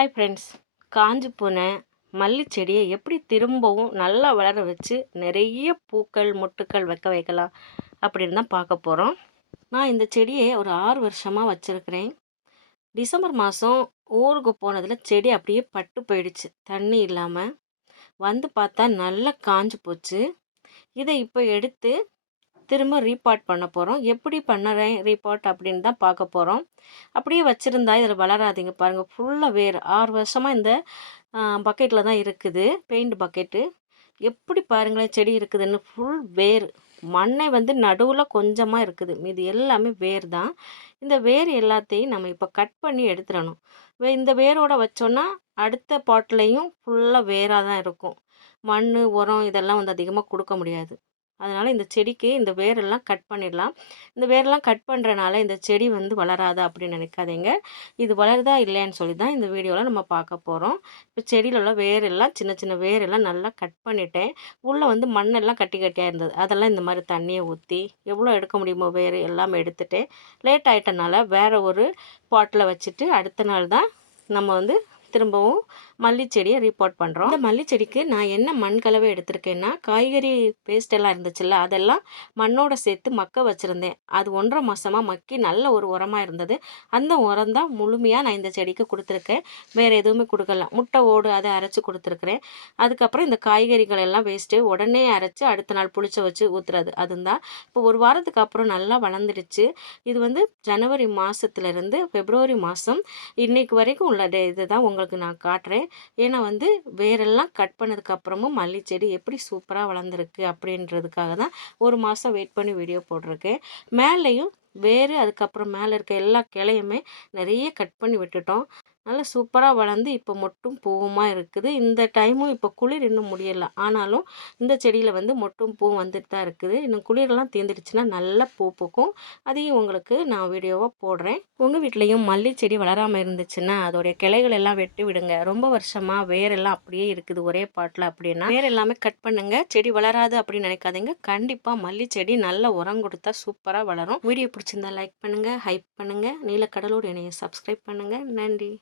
Hi friends, காஞ்சு போன மல்லி செடியை எப்படி திரும்பவும் நல்லா வளர வச்சு நிறைய பூக்கள் மொட்டுக்கள் வைக்கலாம் அப்படின்னு தான் பார்க்க போகிறோம். நான் இந்த செடியை ஒரு 6 வருஷமாக வச்சுருக்கிறேன். டிசம்பர் மாதம் ஊருக்கு போனதில் செடி அப்படியே பட்டு போயிடுச்சு, தண்ணி இல்லாமல். வந்து பார்த்தா நல்லா காஞ்சு போச்சு. இதை இப்போ எடுத்து திரும்ப ரீபாட் பண்ண போகிறோம். எப்படி பண்ணுறேன் ரீபாட் அப்படின்னு தான் பார்க்க போகிறோம். அப்படியே வச்சுருந்தா இதில் வளராதிங்க. பாருங்கள், ஃபுல்லாக வேர் 6 வருஷமாக இந்த பக்கெட்டில் தான் இருக்குது, பெயிண்ட் பக்கெட்டு. எப்படி பாருங்களேன் செடி இருக்குதுன்னு, ஃபுல் வேர். மண்ணை வந்து நடுவில் கொஞ்சமாக இருக்குது, மீது எல்லாமே வேர் தான். இந்த வேர் எல்லாத்தையும் நம்ம இப்போ கட் பண்ணி எடுத்துடணும். இந்த வேரோட வச்சோன்னா அடுத்த பாட்டிலையும் ஃபுல்லாக வேராக தான் இருக்கும். மண் உரம் இதெல்லாம் வந்து அதிகமாக கொடுக்க முடியாது. அதனால் இந்த செடிக்கு இந்த வேரெல்லாம் கட் பண்ணிடலாம். இந்த வேரெல்லாம் கட் பண்ணுறனால இந்த செடி வந்து வளராதா அப்படின்னு நினைக்காதீங்க. இது வளருதா இல்லைன்னு சொல்லி தான் இந்த வீடியோவில் நம்ம பார்க்க போகிறோம். இப்போ செடியில் உள்ள வேரெல்லாம் சின்ன சின்ன வேரெல்லாம் நல்லா கட் பண்ணிட்டேன். உள்ளே வந்து மண்ணெல்லாம் கட்டி கட்டியாக இருந்தது, அதெல்லாம் இந்த மாதிரி தண்ணியை ஊற்றி எவ்வளோ எடுக்க முடியுமோ வேர் எல்லாமே எடுத்துகிட்டு, லேட் ஆகிட்டனால வேறு ஒரு பாட்டில் வச்சுட்டு அடுத்த நாள் தான் நம்ம வந்து திரும்பவும் மல்லி செடியை ரீபாட் பண்ணுறோம். இந்த மல்லி செடிக்கு நான் என்ன மண் கலவை எடுத்திருக்கேன்னா, காய்கறி பேஸ்ட் எல்லாம் இருந்துச்சுல்ல, அதெல்லாம் மண்ணோட சேர்த்து மக்க வச்சுருந்தேன். அது 1.5 மாதமாக மக்கி நல்ல ஒரு உரமாக இருந்தது. அந்த உரம் தான் முழுமையாக நான் இந்த செடிக்கு கொடுத்துருக்கேன். வேறு எதுவுமே கொடுக்கல. முட்டை ஓடு அதை அரைச்சி கொடுத்துருக்குறேன். அதுக்கப்புறம் இந்த காய்கறிகள் எல்லாம் வேஸ்ட்டு உடனே அரைச்சி அடுத்த நாள் புளிச்ச வச்சு ஊற்றுறது, அதுதான். இப்போ ஒரு வாரத்துக்கு அப்புறம் நல்லா வளர்ந்துடுச்சு. இது வந்து ஜனவரி மாதத்துலேருந்து பிப்ரவரி மாதம் இன்னைக்கு வரைக்கும் உள்ள இது தான் உங்களுக்கு நான் காட்டுறேன். ஏன்னா வந்து வேரெல்லாம் கட் பண்ணதுக்கப்புறமும் மல்லி செடி எப்படி சூப்பராக வளர்ந்துருக்கு அப்படின்றதுக்காக தான் ஒரு மாதம் வெயிட் பண்ணி வீடியோ போட்டிருக்கேன். மேலேயும் வேறு அதுக்கப்புறம் மேலே இருக்க எல்லா கிளையுமே நிறைய கட் பண்ணி விட்டுட்டோம். நல்லா சூப்பராக வளர்ந்து இப்போ மொட்டும் பூவுமா இருக்குது. இந்த டைமும் இப்போ குளிர் இன்னும் முடியலை, ஆனாலும் இந்த செடியில் வந்து மொட்டும் பூ வந்துட்டு தான் இருக்குது. இன்னும் குளிரெல்லாம் தீர்ந்துடுச்சுன்னா நல்லா பூ பூக்கும். அதையும் உங்களுக்கு நான் வீடியோவாக போடுறேன். உங்கள் வீட்லேயும் மல்லி செடி வளராமல் இருந்துச்சுன்னா அதோடைய கிளைகள் எல்லாம் வெட்டி விடுங்க. ரொம்ப வருஷமாக வேரெல்லாம் அப்படியே இருக்குது ஒரே பாட்டில் அப்படின்னா வேர் எல்லாமே கட் பண்ணுங்க. செடி வளராது அப்படின்னு நினைக்காதீங்க. கண்டிப்பாக மல்லி செடி நல்ல உரம் கொடுத்தா சூப்பராக வளரும். வீடியோ பிடிச்சிருந்தா லைக் பண்ணுங்கள், ஹைப் பண்ணுங்கள். நீலக்கடலோடு என்னைய சப்ஸ்கிரைப் பண்ணுங்கள். நன்றி.